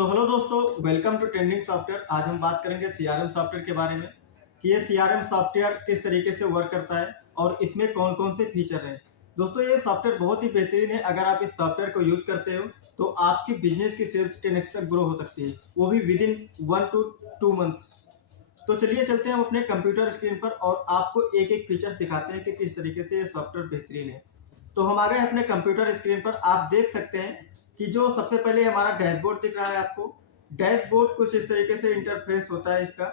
So hello दोस्तों, welcome to trending software. आज हम बात करेंगे सीआरएम सॉफ्टवेयर के बारे में कि ये सीआरएम सॉफ्टवेयर किस तरीके से वर्क करता है और इसमें कौन कौन से फीचर हैं। दोस्तों, ये सॉफ्टवेयर बहुत ही बेहतरीन है। अगर आप इस सॉफ्टवेयर को यूज करते हो तो आपकी बिजनेस की सेल्स 10x तक ग्रो हो सकती है, वो भी विद इन 1 to 2 मंथ। तो चलिए चलते हैं हम अपने कंप्यूटर स्क्रीन पर और आपको एक एक फीचर दिखाते हैं कि किस तरीके से ये सॉफ्टवेयर बेहतरीन है। तो हम आ गए अपने कंप्यूटर स्क्रीन पर। आप देख सकते हैं कि जो सबसे पहले हमारा डैशबोर्ड दिख रहा है आपको। डैशबोर्ड कुछ इस तरीके से इंटरफेस होता है इसका।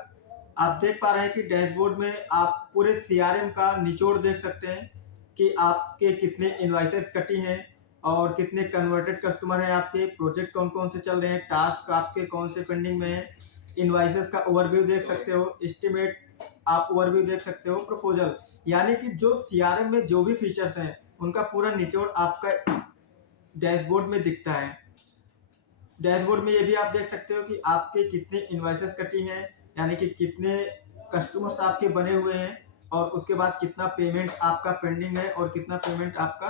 आप देख पा रहे हैं कि डैशबोर्ड में आप पूरे सीआरएम का निचोड़ देख सकते हैं कि आपके कितने इनवाइसेस कटी हैं और कितने कन्वर्टेड कस्टमर हैं, आपके प्रोजेक्ट कौन कौन से चल रहे हैं, टास्क आपके कौन से पेंडिंग में हैं। इनवाइसेस का ओवरव्यू देख सकते हो, एस्टिमेट आप ओवरव्यू देख सकते हो, प्रपोजल, यानी कि जो सीआरएम में जो भी फीचर्स हैं उनका पूरा निचोड़ आपका डैशबोर्ड में दिखता है। डैशबोर्ड में ये भी आप देख सकते हो कि आपके कितने इनवॉइसेस कटी हैं, यानी कि कितने कस्टमर्स आपके बने हुए हैं और उसके बाद कितना पेमेंट आपका पेंडिंग है और कितना पेमेंट आपका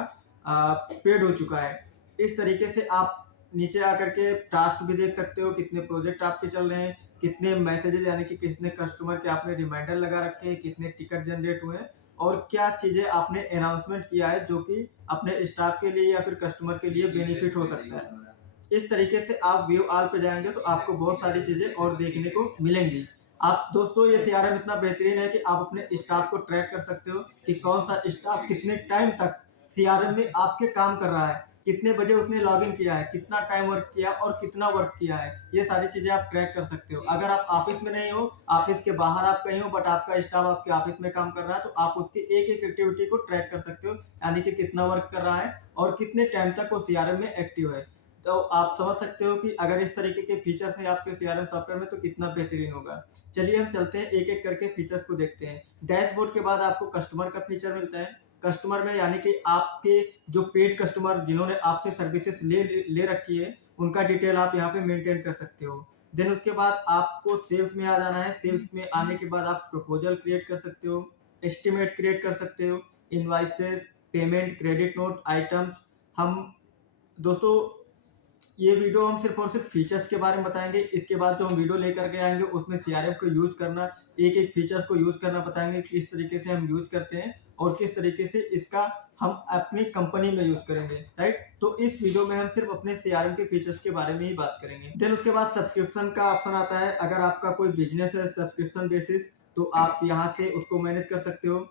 पेड हो चुका है। इस तरीके से आप नीचे आकर के टास्क भी देख सकते हो, कितने प्रोजेक्ट आपके चल रहे हैं, कितने मैसेजेस यानी कि कितने कस्टमर के आपने रिमाइंडर लगा रखे हैं, कितने टिकट जनरेट हुए हैं और क्या चीज़ें आपने अनाउंसमेंट किया है जो कि अपने स्टाफ के लिए या फिर कस्टमर के लिए बेनिफिट हो सकता है। इस तरीके से आप व्यू ऑल पे जाएंगे तो आपको बहुत सारी चीजें और देखने को मिलेंगी। आप दोस्तों, ये सीआरएम इतना बेहतरीन है कि आप अपने स्टाफ को ट्रैक कर सकते हो कि कौन सा स्टाफ कितने टाइम तक सीआरएम में आपके काम कर रहा है, कितने बजे उसने लॉगिन किया है, कितना टाइम वर्क किया और कितना वर्क किया है। ये सारी चीजें आप ट्रैक कर सकते हो। अगर आप ऑफिस में नहीं हो, ऑफिस के बाहर आप कहीं हो बट आपका स्टाफ आपके ऑफिस में काम कर रहा है, तो आप उसकी एक एक एक्टिविटी को ट्रैक कर सकते हो, यानी कि कितना वर्क कर रहा है और कितने टाइम तक वो सीआरएम में एक्टिव है। तो आप समझ सकते हो कि अगर इस तरीके के फीचर्स हैं आपके सीआरएम सॉफ्टवेयर में तो कितना बेहतरीन होगा। चलिए हम चलते हैं, एक एक करके फीचर्स को देखते हैं। डैशबोर्ड के बाद आपको कस्टमर का फीचर मिलता है। कस्टमर में यानी कि आपके जो पेड कस्टमर जिन्होंने आपसे सर्विसेज ले रखी है उनका डिटेल आप यहाँ पे मेंटेन कर सकते हो। देन उसके बाद आपको सेल्स में आ जाना है। सेल्स में आने के बाद आप प्रपोजल क्रिएट कर सकते हो, एस्टिमेट क्रिएट कर सकते हो, invoices, payment, credit note, items. हम दोस्तों, ये वीडियो हम सिर्फ और सिर्फ फीचर्स के बारे में बताएंगे। इसके बाद जो हम वीडियो लेकर के आएंगे उसमें सीआरएम को यूज करना, एक एक फीचर्स को यूज करना बताएंगे, किस तरीके से हम यूज करते हैं और किस तरीके से इसका हम अपनी कंपनी में यूज करेंगे, राइट। तो इस वीडियो में हम सिर्फ अपने सीआरएम के फीचर्स के बारे में ही बात करेंगे। देन उसके बाद सब्सक्रिप्शन का ऑप्शन आता है। अगर आपका कोई बिजनेस है सब्सक्रिप्शन बेसिस, तो आप यहाँ से उसको मैनेज कर सकते हो।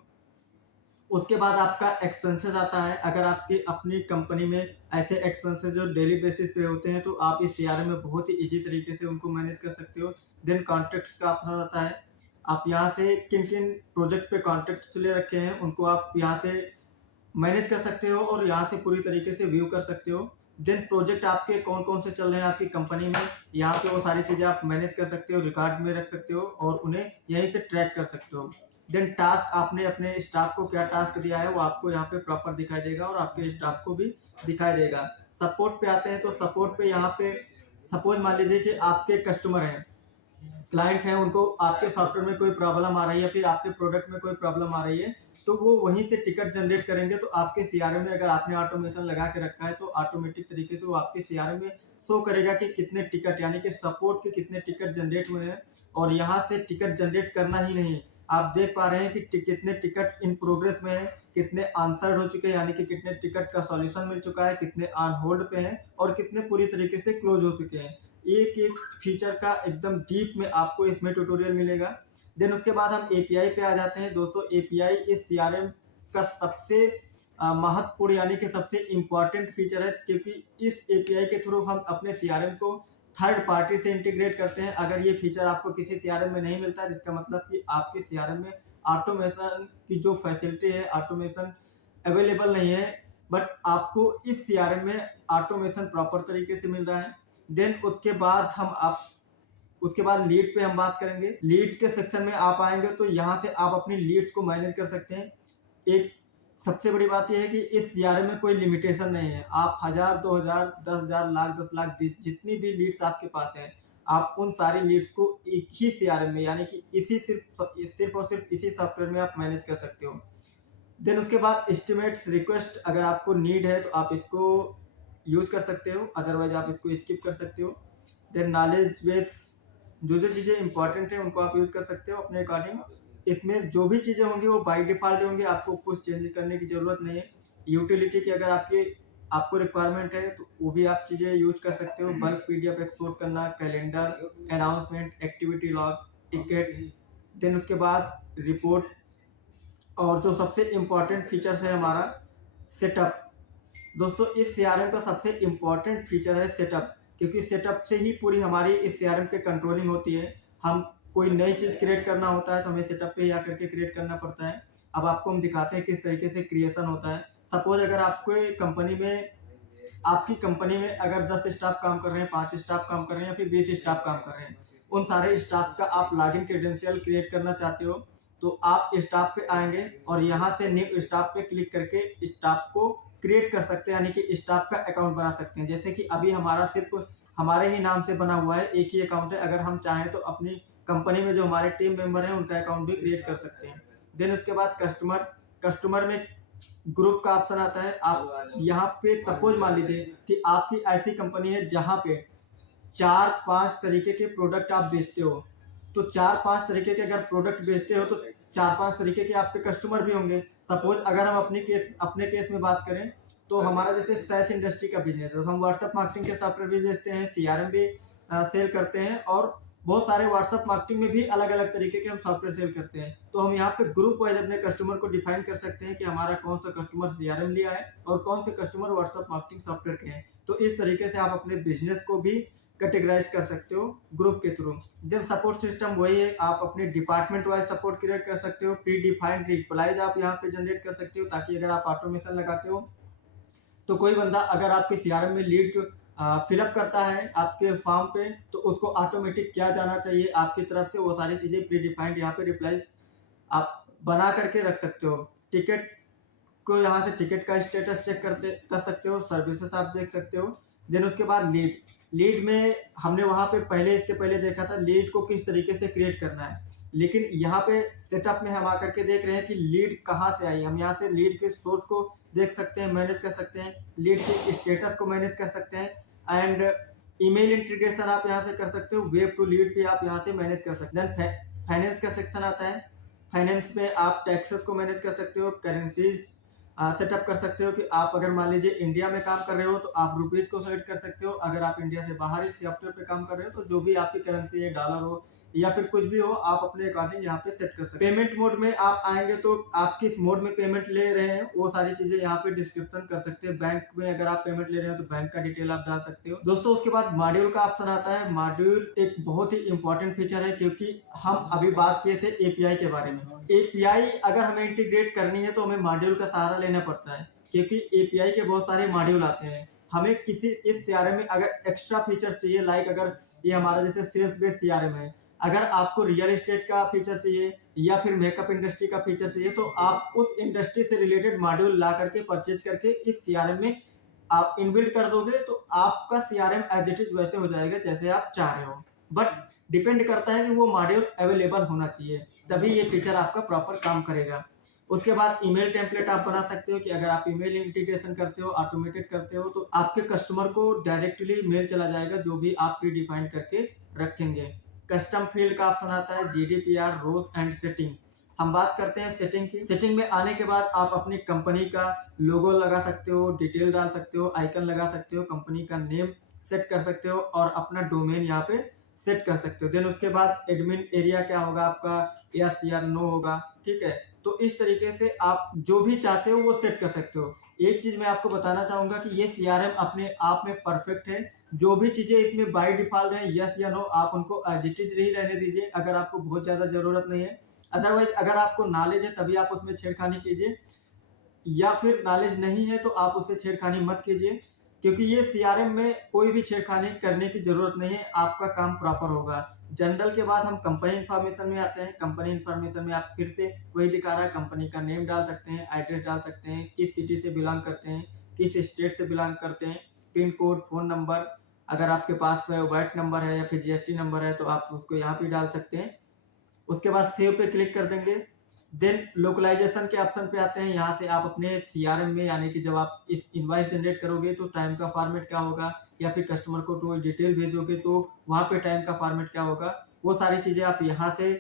उसके बाद आपका एक्सपेंसेस आता है। अगर आपकी अपनी कंपनी में ऐसे एक्सपेंसेस जो डेली बेसिस पे होते हैं तो आप इस सीआरएम में बहुत ही इजी तरीके से उनको मैनेज कर सकते हो। देन कॉन्ट्रैक्ट्स का ऑप्शन आता है। आप यहाँ से किन किन प्रोजेक्ट पे कॉन्ट्रैक्ट्स ले रखे हैं उनको आप यहाँ से मैनेज कर सकते हो और यहाँ से पूरी तरीके से व्यू कर सकते हो। देन प्रोजेक्ट आपके कौन कौन से चल रहे हैं आपकी कंपनी में, यहाँ पे वो सारी चीज़ें आप मैनेज कर सकते हो, रिकॉर्ड में रख सकते हो और उन्हें यहीं पे ट्रैक कर सकते हो। देन टास्क, आपने अपने स्टाफ को क्या टास्क दिया है वो आपको यहाँ पे प्रॉपर दिखाई देगा और आपके स्टाफ को भी दिखाई देगा। सपोर्ट पे आते हैं तो सपोर्ट पे यहाँ पे सपोज मान लीजिए कि आपके कस्टमर हैं, क्लाइंट हैं, उनको आपके सॉफ्टवेयर में कोई प्रॉब्लम आ रही है, फिर आपके प्रोडक्ट में कोई प्रॉब्लम आ रही है, तो वो वहीं से टिकट जनरेट करेंगे। तो आपके सीआरएम में अगर आपने ऑटोमेशन लगा के रखा है तो ऑटोमेटिक तरीके से वो आपके सीआरएम में शो करेगा कि कितने टिकट यानी कि सपोर्ट के कितने टिकट जनरेट हुए हैं। और यहाँ से टिकट जनरेट करना ही नहीं, आप देख पा रहे हैं कि कितने टिकट इन प्रोग्रेस में है, कितने आंसर्ड हो चुके हैं यानी कि कितने टिकट का सॉल्यूशन मिल चुका है, कितने ऑन होल्ड पे हैं और कितने पूरी तरीके से क्लोज हो चुके हैं। एक एक फीचर का एकदम डीप में आपको इसमें ट्यूटोरियल मिलेगा। देन उसके बाद हम एपीआई पे आ जाते हैं। दोस्तों, एपीआई इस सीआरएम का सबसे महत्वपूर्ण यानी कि सबसे इम्पॉर्टेंट फीचर है, क्योंकि इस एपीआई के थ्रू हम अपने सीआरएम को थर्ड पार्टी से इंटीग्रेट करते हैं। अगर ये फीचर आपको किसी सीआरएम में नहीं मिलता है इसका मतलब कि आपके सीआरएम में ऑटोमेशन की जो फैसिलिटी है, ऑटोमेशन अवेलेबल नहीं है। बट आपको इस सीआरएम में ऑटोमेशन प्रॉपर तरीके से मिल रहा है। देन उसके बाद उसके बाद लीड पे हम बात करेंगे। लीड के सेक्शन में आप आएंगे तो यहाँ से आप अपनी लीड्स को मैनेज कर सकते हैं। एक सबसे बड़ी बात यह है कि इस सीआरएम में कोई लिमिटेशन नहीं है। आप 1000, 2000, 10,000, लाख, 10 लाख जितनी भी लीड्स आपके पास है, आप उन सारी लीड्स को एक ही सीआरएम में यानी कि इसी सिर्फ और सिर्फ इसी सॉफ्टवेयर में आप मैनेज कर सकते हो। देन उसके बाद एस्टिमेट्स रिक्वेस्ट, अगर आपको नीड है तो आप इसको यूज कर सकते हो, अदरवाइज आप इसको स्किप कर सकते हो। देन नॉलेज बेस, जो जो चीज़ें इंपॉर्टेंट है उनको आप यूज़ कर सकते हो अपने अकॉर्डिंग। इसमें जो भी चीज़ें होंगी वो बाय डिफ़ॉल्ट होंगी, आपको कुछ चेंजेस करने की ज़रूरत नहीं है। यूटिलिटी की अगर आपको रिक्वायरमेंट है तो वो भी आप चीज़ें यूज़ कर सकते हो। बल्क पीडीएफ एक्सपोर्ट करना, calendar, announcement, activity log, ticket, then उसके बाद रिपोर्ट, और जो सबसे इम्पोर्टेंट फीचर्स है हमारा सेटअप। दोस्तों इस सीआरएम का सबसे इम्पोर्टेंट फीचर है सेटअप, क्योंकि सेटअप से ही पूरी हमारी इस सीआरएम की कंट्रोलिंग होती है। हम कोई नई चीज़ क्रिएट करना होता है तो हमें सेटअप पे ही आकर के क्रिएट करना पड़ता है। अब आपको हम दिखाते हैं किस तरीके से क्रिएशन होता है। सपोज अगर आपकी कंपनी में अगर 10 स्टाफ काम कर रहे हैं, 5 स्टाफ काम कर रहे हैं या फिर 20 स्टाफ काम कर रहे हैं, उन सारे स्टाफ का आप लॉगिन क्रेडेंशियल क्रिएट करना चाहते हो, तो आप स्टाफ पे आएंगे और यहाँ से न्यू स्टाफ पे क्लिक करके स्टाफ को क्रिएट कर सकते हैं, यानी कि स्टाफ का अकाउंट बना सकते हैं। जैसे कि अभी हमारा सिर्फ हमारे ही नाम से बना हुआ है, एक ही अकाउंट है। अगर हम चाहें तो अपनी कंपनी में जो हमारे टीम मेंबर हैं उनका अकाउंट भी क्रिएट कर सकते हैं। देन उसके बाद कस्टमर में ग्रुप का ऑप्शन आता है। आप यहाँ पे सपोज मान लीजिए कि आपकी ऐसी कंपनी है जहाँ पे 4-5 तरीके के प्रोडक्ट आप बेचते हो, तो 4-5 तरीके के अगर प्रोडक्ट बेचते हो तो 4-5 तरीके के आपके कस्टमर भी होंगे। सपोज अगर हम अपने केस में बात करें तो हमारा जैसे सैस इंडस्ट्री का बिजनेस है, तो हम व्हाट्सएप मार्केटिंग के सॉफ्टवेयर भी बेचते हैं, सीआरएम भी सेल करते हैं, और बहुत सारे व्हाट्सएप मार्केटिंग में भी अलग अलग तरीके के हम सॉफ्टवेयर सेल करते हैं। तो हम यहाँ पे ग्रुप वाइज अपने कस्टमर को डिफाइन कर सकते हैं कि हमारा कौन सा कस्टमर सीआरएम लिया है और कौन से कस्टमर व्हाट्सएप मार्केटिंग सॉफ्टवेयर के हैं। तो इस तरीके से आप अपने बिजनेस को भी कैटेगराइज कर सकते हो ग्रुप के थ्रू। जब सपोर्ट सिस्टम वही है, आप अपने डिपार्टमेंट वाइज सपोर्ट क्रिएट कर सकते हो। प्री डिफाइंड रिप्लाईज आप यहाँ पे जनरेट कर सकते हो, ताकि अगर आप ऑटोमेशन लगाते हो तो कोई बंदा अगर आपके सीआरएम में लीड फिलअप करता है आपके फॉर्म पे, तो उसको ऑटोमेटिक क्या जाना चाहिए आपकी तरफ से, वो सारी चीज़ें प्री डिफाइंड यहाँ पे रिप्लाईज आप बना करके रख सकते हो। टिकट को यहाँ से टिकट का स्टेटस चेक कर सकते हो, सर्विसेज आप देख सकते हो। देन उसके बाद लीड में हमने वहाँ पे इसके पहले देखा था लीड को किस तरीके से क्रिएट करना है, लेकिन यहाँ पे सेटअप में हम आकर के देख रहे हैं कि लीड कहाँ से आई। हम यहाँ से लीड के सोर्स को देख सकते हैं, मैनेज कर सकते हैं, लीड के स्टेटस को मैनेज कर सकते हैं, एंड ईमेल इंटीग्रेशन आप यहाँ से कर सकते हो, वेब टू लीड भी आप यहाँ से मैनेज कर सकते हैं। देन फाइनेंस का सेक्शन आता है। फाइनेंस में आप टैक्सेस को मैनेज कर सकते हो, करेंसीज सेटअप कर सकते हो कि आप अगर मान लीजिए इंडिया में काम कर रहे हो तो आप रुपीज़ को सेलेक्ट कर सकते हो। अगर आप इंडिया से बाहर इस सॉफ्टवेयर पे काम कर रहे हो तो जो भी आपकी करेंसी है, डॉलर हो या फिर कुछ भी हो, आप अपने अकॉर्डिंग यहाँ पे सेट कर सकते हो। पेमेंट मोड में आप आएंगे तो आप किस मोड में पेमेंट ले रहे हैं वो सारी चीज़ें यहाँ पे डिस्क्रिप्शन कर सकते हैं। बैंक में अगर आप पेमेंट ले रहे हो तो बैंक का डिटेल आप डाल सकते हो। दोस्तों उसके बाद मॉड्यूल का ऑप्शन आता है। मॉड्यूल एक बहुत ही इंपॉर्टेंट फीचर है, क्योंकि हम अभी बात किए थे एपीआई के बारे में। एपीआई अगर हमें इंटीग्रेट करनी है तो हमें मॉड्यूल का सहारा लेना पड़ता है, क्योंकि एपीआई के बहुत सारे मॉड्यूल आते हैं। हमें किसी इस सीआरएम में अगर एक्स्ट्रा फीचर्स चाहिए, लाइक अगर ये हमारा जैसे सेल्स बेस्ड सीआरएम है, अगर आपको रियल एस्टेट का फीचर चाहिए या फिर मेकअप इंडस्ट्री का फीचर चाहिए, तो आप उस इंडस्ट्री से रिलेटेड मॉड्यूल ला करके परचेज करके इस सीआरएम में आप इनबिल्ड कर दोगे, तो आपका सीआरएम एज इट इज वैसे हो जाएगा जैसे आप चाह रहे हो। बट डिपेंड करता है कि वो मॉड्यूल अवेलेबल होना चाहिए, तभी ये फीचर आपका प्रॉपर काम करेगा। उसके बाद ईमेल टेम्पलेट आप बना सकते हो कि अगर आप ईमेल इंटीग्रेशन करते हो, ऑटोमेटेड करते हो, तो आपके कस्टमर को डायरेक्टली मेल चला जाएगा जो भी आप प्री डिफाइन करके रखेंगे। कस्टम फील्ड का ऑप्शन आता है, जीडीपीआर रूल्स एंड सेटिंग। हम बात करते हैं सेटिंग की। सेटिंग में आने के बाद आप अपनी कंपनी का लोगो लगा सकते हो, डिटेल डाल सकते हो, आइकन लगा सकते हो, कंपनी का नेम सेट कर सकते हो और अपना डोमेन यहाँ पे सेट कर सकते हो। देन उसके बाद एडमिन एरिया क्या होगा आपका, यस या नो होगा, ठीक है। तो इस तरीके से आप जो भी चाहते हो वो सेट कर सकते हो। एक चीज मैं आपको बताना चाहूंगा कि ये सीआरएम अपने आप में परफेक्ट है। जो भी चीजें इसमें बाय डिफॉल्ट है, यस या नो, आप उनको एज इट इज ही रहने दीजिए अगर आपको बहुत ज्यादा जरूरत नहीं है। अदरवाइज अगर आपको नॉलेज है तभी आप उसमें छेड़खानी कीजिए, या फिर नॉलेज नहीं है तो आप उससे छेड़खानी मत कीजिए, क्योंकि ये सीआरएम में कोई भी छेड़खानी करने की जरूरत नहीं है, आपका काम प्रॉपर होगा। जनरल के बाद हम कंपनी इन्फॉर्मेशन में आते हैं। कंपनी इन्फॉर्मेशन में आप फिर से वही दिखा रहा है, कंपनी का नेम डाल सकते हैं, एड्रेस डाल सकते हैं, किस सिटी से बिलोंग करते हैं, किस स्टेट से बिलोंग करते हैं, पिन कोड, फोन नंबर, अगर आपके पास वैट नंबर है या फिर जीएसटी नंबर है तो आप उसको यहाँ पे डाल सकते हैं। उसके बाद सेव पे क्लिक कर देंगे। देन लोकलाइजेशन के ऑप्शन पे आते हैं। यहाँ से आप अपने सीआरएम में, यानी कि जब आप इस इनवाइस जनरेट करोगे तो टाइम का फॉर्मेट क्या होगा, या फिर कस्टमर को तो डिटेल भेजोगे तो वहाँ पे टाइम का फॉर्मेट क्या होगा, वो सारी चीज़ें आप यहाँ से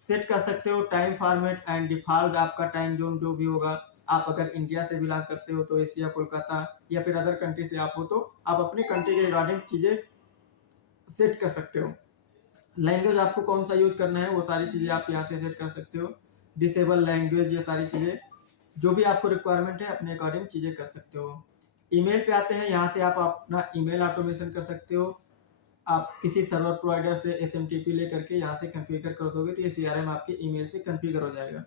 सेट कर सकते हो। टाइम फॉर्मेट एंड डिफ़ॉल्ट आपका टाइम जोन जो भी होगा, आप अगर इंडिया से बिलोंग करते हो तो एशिया कोलकाता या फिर अदर कंट्री से आप हो तो आप अपनी कंट्री के रिगार्डिंग चीज़ें सेट कर सकते हो। लैंग्वेज आपको कौन सा यूज़ करना है वो सारी चीज़ें आप यहाँ से सेट कर सकते हो। डिसेबल लैंग्वेज, ये सारी चीज़ें जो भी आपको रिक्वायरमेंट है अपने अकॉर्डिंग चीज़ें कर सकते हो। ईमेल पे आते हैं, यहाँ से आप अपना ईमेल ऑटोमेशन कर सकते हो। आप किसी सर्वर प्रोवाइडर से एसएमटीपी लेकर के यहाँ से कॉन्फ़िगर कर दोगे तो ये सीआरएम आपके ईमेल से कॉन्फ़िगर हो जाएगा।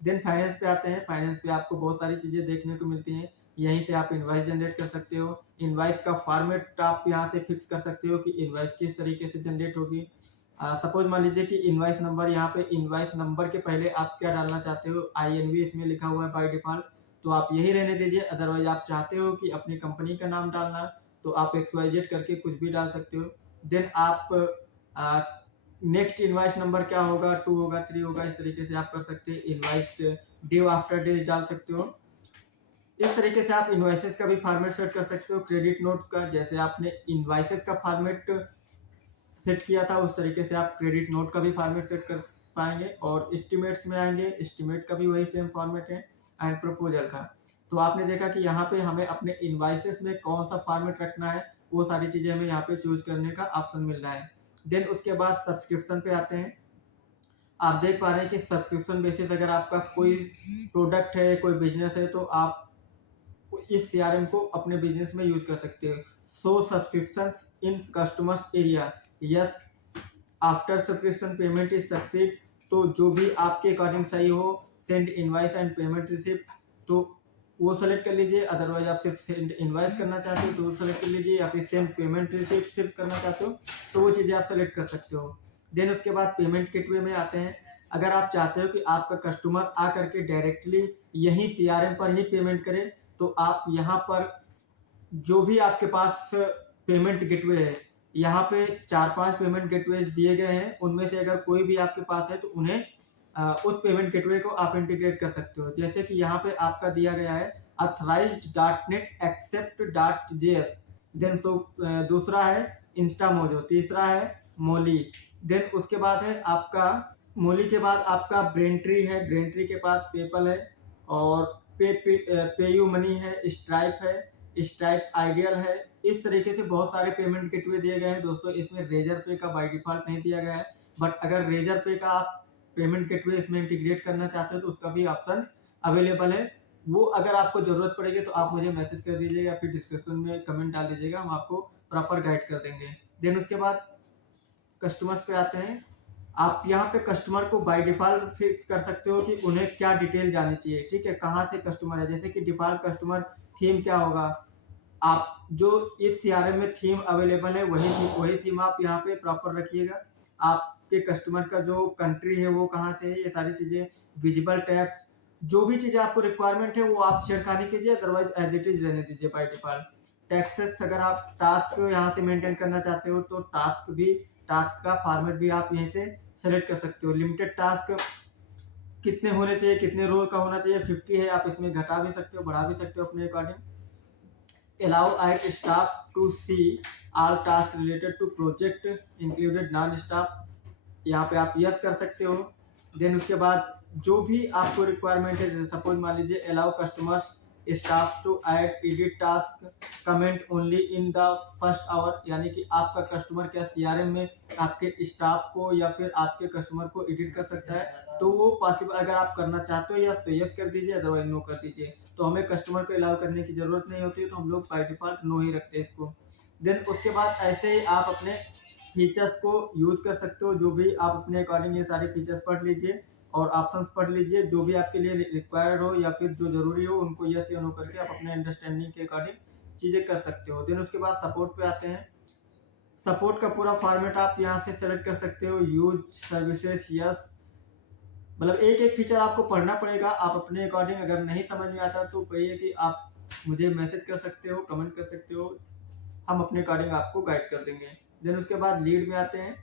देन फाइनेंस पे आते हैं। फाइनेंस पे आपको बहुत सारी चीज़ें देखने को मिलती हैं। यहीं से आप इनवॉइस जनरेट कर सकते हो। इनवॉइस का फॉर्मेट आप यहाँ से फिक्स कर सकते हो कि इनवॉइस किस तरीके से जनरेट होगी। सपोज मान लीजिए कि इनवॉइस नंबर, यहाँ पे इनवॉइस नंबर के पहले आप क्या डालना चाहते हो, आईएनवी इसमें लिखा हुआ है बाय डिफ़ॉल्ट, तो आप यही रहने दीजिए। अदरवाइज़ आप चाहते हो कि अपनी कंपनी का नाम डालना, तो आप XYZ करके कुछ भी डाल सकते हो। देन आप नेक्स्ट इनवॉइस नंबर क्या होगा, 2 होगा, 3 होगा, इस तरीके से आप कर सकते हैं। इनवॉइस ड्यू आफ्टर डेज डाल सकते हो। इस तरीके से आप इनवॉइसेस का भी फॉर्मेट सेट कर सकते हो। क्रेडिट नोट्स का, जैसे आपने इनवॉइसेस का फॉर्मेट सेट किया था उस तरीके से आप क्रेडिट नोट का भी फॉर्मेट सेट कर पाएंगे। और एस्टिमेट्स में आएंगे, एस्टिमेट का भी वही सेम फॉर्मेट है। एंड प्रपोजल का, तो आपने देखा कि यहाँ पे हमें अपने इनवॉइसेस में कौन सा फॉर्मेट रखना है वो सारी चीज़ें हमें यहाँ पे चूज करने का ऑप्शन मिल रहा है। देन उसके बाद सब्सक्रिप्शन पे आते हैं। आप देख पा रहे हैं कि सब्सक्रिप्शन बेसिस अगर आपका कोई प्रोडक्ट है, कोई बिजनेस है, तो आप इस सीआरएम को अपने बिजनेस में यूज कर सकते हो। So subscription in customers area, yes after subscription payment is succeed, तो जो भी आपके अकॉर्डिंग सही हो, send invoice and payment receipt, तो वो सेलेक्ट कर लीजिए। अदरवाइज आप सिर्फ सेंड इनवाइस करना चाहते हो तो वो सेलेक्ट कर लीजिए, या फिर सेंड पेमेंट रिसिप्ट सिर्फ करना चाहते हो तो वो चीज़ें आप सेलेक्ट कर सकते हो। देन उसके बाद पेमेंट गेटवे में आते हैं। अगर आप चाहते हो कि आपका कस्टमर आ करके डायरेक्टली यहीं सीआरएम पर ही पेमेंट करे, तो आप यहाँ पर जो भी आपके पास पेमेंट गेटवे है, यहाँ पे 4-5 पेमेंट गेटवेज दिए गए हैं, उनमें से अगर कोई भी आपके पास है तो उन्हें उस पेमेंट गेटवे को आप इंटीग्रेट कर सकते हो। जैसे कि यहाँ पे आपका दिया गया है authorized.net accept.js, देन दूसरा है इंस्टामोजो, तीसरा है मोली, देन उसके बाद है आपका मोली के बाद आपका ब्रेनट्री है, ब्रेनट्री के बाद पेपल है, और पेयू मनी है, स्ट्राइप है, स्ट्राइप आइडियल है। इस तरीके से बहुत सारे पेमेंट गेटवे दिए गए हैं दोस्तों। इसमें रेजर पे का बाय डिफॉल्ट नहीं दिया गया है, बट अगर रेजर पे का आप पेमेंट गेटवे इसमें इंटीग्रेट करना चाहते हो तो उसका भी ऑप्शन अवेलेबल है। वो अगर आपको ज़रूरत पड़ेगी तो आप मुझे मैसेज कर दीजिएगा या फिर डिस्क्रिप्शन में कमेंट डाल दीजिएगा, हम आपको प्रॉपर गाइड कर देंगे। देन उसके बाद कस्टमर्स पे आते हैं। आप यहाँ पे कस्टमर को बाय डिफ़ॉल्ट फिक्स कर सकते हो कि उन्हें क्या डिटेल जाननी चाहिए, ठीक है, कहाँ से कस्टमर है। जैसे कि डिफ़ॉल्ट कस्टमर थीम क्या होगा, आप जो इस सीआरएम में थीम अवेलेबल है वही थीम आप यहाँ पे प्रॉपर रखिएगा। आपके कस्टमर का जो कंट्री है वो कहाँ से है, ये सारी चीज़ें, विजिबल टैब, जो भी चीज़ें आपको रिक्वायरमेंट है वो आप छेड़खानी कीजिए, अदरवाइज एज इट इज़ रहने दीजिए बाय डिफ़ॉल्ट। टैक्सेस, अगर आप टास्क यहाँ से मेंटेन करना चाहते हो तो टास्क का फॉर्मेट भी आप यहीं से सेलेक्ट कर सकते हो। लिमिटेड टास्क कितने होने चाहिए, कितने रोल का होना चाहिए, 50 है, आप इसमें घटा भी सकते हो, बढ़ा भी सकते हो अपने according. Allow it staff to see all task related to project included non staff, यहाँ पे आप यस कर सकते हो। देन उसके बाद जो भी आपको रिक्वायरमेंट है, जैसे सपोज मान लीजिए allow customers staff to add edit task comment only in the first hour, यानी कि आपका कस्टमर क्या सीआरएम में आपके स्टाफ को या फिर आपके कस्टमर को एडिट कर सकता है, तो वो पॉसिबल अगर आप करना चाहते हो यस तो यस कर दीजिए, अदरवाइज नो कर दीजिए। तो हमें कस्टमर को अलाउ करने की ज़रूरत नहीं होती है, तो हम लोग बाय डिफ़ॉल्ट नो ही रखते हैं इसको। देन उसके बाद ऐसे ही आप अपने फीचर्स को यूज कर सकते हो। जो भी आप अपने अकॉर्डिंग ये सारे फीचर्स पढ़ लीजिए और ऑप्शंस पढ़ लीजिए, जो भी आपके लिए रिक्वायर्ड हो या फिर जो ज़रूरी हो उनको यस या नो करके आप अपने अंडरस्टैंडिंग के अकॉर्डिंग चीज़ें कर सकते हो। देन उसके बाद सपोर्ट पे आते हैं। सपोर्ट का पूरा फॉर्मेट आप यहाँ से सेलेक्ट कर सकते हो। यूज सर्विसेज यस, मतलब एक एक फीचर आपको पढ़ना पड़ेगा, आप अपने अकॉर्डिंग अगर नहीं समझ में आता तो वही है कि आप मुझे मैसेज कर सकते हो, कमेंट कर सकते हो, हम अपने अकॉर्डिंग आपको गाइड कर देंगे। देन उसके बाद लीड में आते हैं।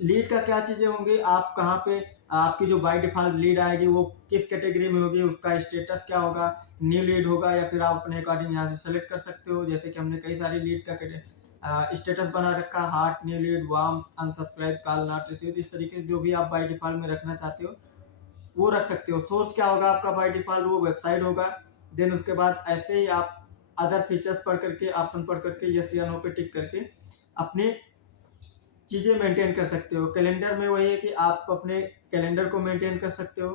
लीड का क्या चीज़ें होंगी, आप कहाँ पे आपकी जो बाय डिफ़ॉल्ट लीड आएगी वो किस कैटेगरी में होगी, उसका स्टेटस क्या होगा, न्यू लीड होगा या फिर आप अपने अकॉर्डिंग यहाँ से सेलेक्ट कर सकते हो। जैसे कि हमने कई सारी लीड का स्टेटस बना रखा, heart, new lead, warms, unsubscribe, call not received, इस तरीके से जो भी आप बाय डिफॉल्ट में रखना चाहते हो वो रख सकते हो। सोर्स क्या होगा आपका बाय डिफॉल्ट, वो वेबसाइट होगा। देन उसके बाद ऐसे ही आप अदर फीचर्स पढ़ करके, ऑप्शन पढ़ करके, यस या नो पे टिक करके अपने चीज़ें मेंटेन कर सकते हो। कैलेंडर में वही है कि आप अपने कैलेंडर को मेंटेन कर सकते हो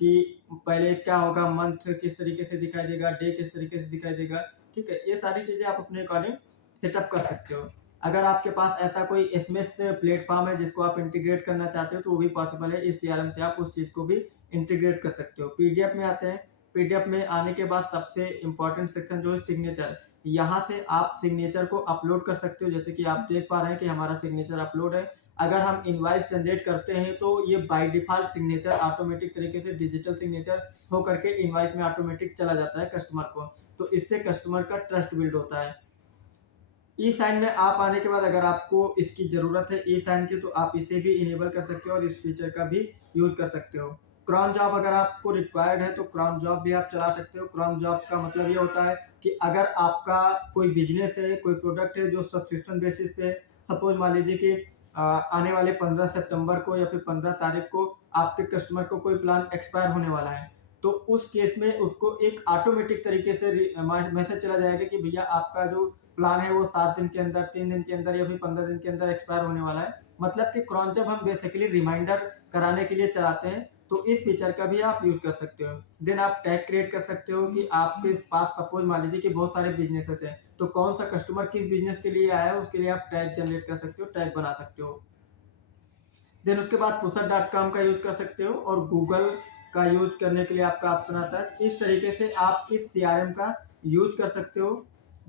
कि पहले क्या होगा, मंथ किस तरीके से दिखाई देगा, डे किस तरीके से दिखाई देगा। ठीक है, ये सारी चीज़ें आप अपने अकॉर्डिंग सेटअप कर सकते हो। अगर आपके पास ऐसा कोई एसएमएस प्लेटफॉर्म है जिसको आप इंटीग्रेट करना चाहते हो तो वो भी पॉसिबल है। इस सीआरएम से आप उस चीज़ को भी इंटीग्रेट कर सकते हो। पीडीएफ में आते हैं। पीडीएफ में आने के बाद सबसे इंपॉर्टेंट सेक्शन जो है सिग्नेचर, यहाँ से आप सिग्नेचर को अपलोड कर सकते हो। जैसे कि आप देख पा रहे हैं कि हमारा सिग्नेचर अपलोड है। अगर हम इनवॉइस जनरेट करते हैं तो ये बाय डिफॉल्ट सिग्नेचर ऑटोमेटिक तरीके से डिजिटल सिग्नेचर हो करके इनवॉइस में ऑटोमेटिक चला जाता है कस्टमर को। तो इससे कस्टमर का ट्रस्ट बिल्ड होता है। ई साइन में आप आने के बाद अगर आपको इसकी ज़रूरत है ई साइन की, तो आप इसे भी इनेबल कर सकते हो और इस फीचर का भी यूज़ कर सकते हो। क्रॉन जॉब अगर आपको रिक्वायर्ड है तो क्रॉन जॉब भी आप चला सकते हो। क्रॉन जॉब का मतलब ये होता है कि अगर आपका कोई बिजनेस है, कोई प्रोडक्ट है जो सब्सक्रिप्शन बेसिस पे, सपोज मान लीजिए कि आने वाले 15 सितंबर को या फिर 15 तारीख को आपके कस्टमर को कोई प्लान एक्सपायर होने वाला है, तो उस केस में उसको एक ऑटोमेटिक तरीके से मैसेज चला जाएगा कि भैया आपका जो प्लान है वो 7 दिन के अंदर, 3 दिन के अंदर या फिर 15 दिन के अंदर एक्सपायर होने वाला है। मतलब कि क्रॉन जब हम बेसिकली रिमाइंडर कराने के लिए चलाते हैं तो इस फीचर का भी आप यूज़ कर सकते हो। देन आप टैग क्रिएट कर सकते हो कि आपके पास सपोज मान लीजिए कि बहुत सारे बिजनेसेस हैं, तो कौन सा कस्टमर किस बिजनेस के लिए आया है उसके लिए आप टैग जनरेट कर सकते हो, टैग बना सकते हो। देन उसके बाद push.com का यूज़ कर सकते हो और गूगल का यूज़ करने के लिए आपका ऑप्शन आता है। इस तरीके से आप इस सीआरएम का यूज़ कर सकते हो।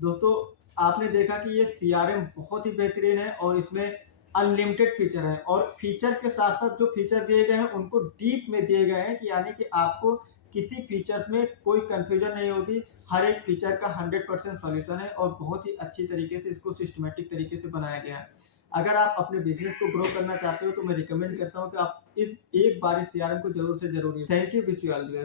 दोस्तों, आपने देखा कि ये सीआरएम बहुत ही बेहतरीन है और इसमें अनलिमिटेड फीचर हैं और फीचर के साथ साथ जो फीचर दिए गए हैं उनको डीप में दिए गए हैं कि यानी कि आपको किसी फीचर्स में कोई कंफ्यूजन नहीं होगी। हर एक फीचर का 100% सॉल्यूशन है और बहुत ही अच्छी तरीके से इसको सिस्टमेटिक तरीके से बनाया गया है। अगर आप अपने बिजनेस को ग्रो करना चाहते हो तो मैं रिकमेंड करता हूँ कि आप इस एक बार इस सीआरएम को जरूर से जरूर। Thank you, wish you all the best.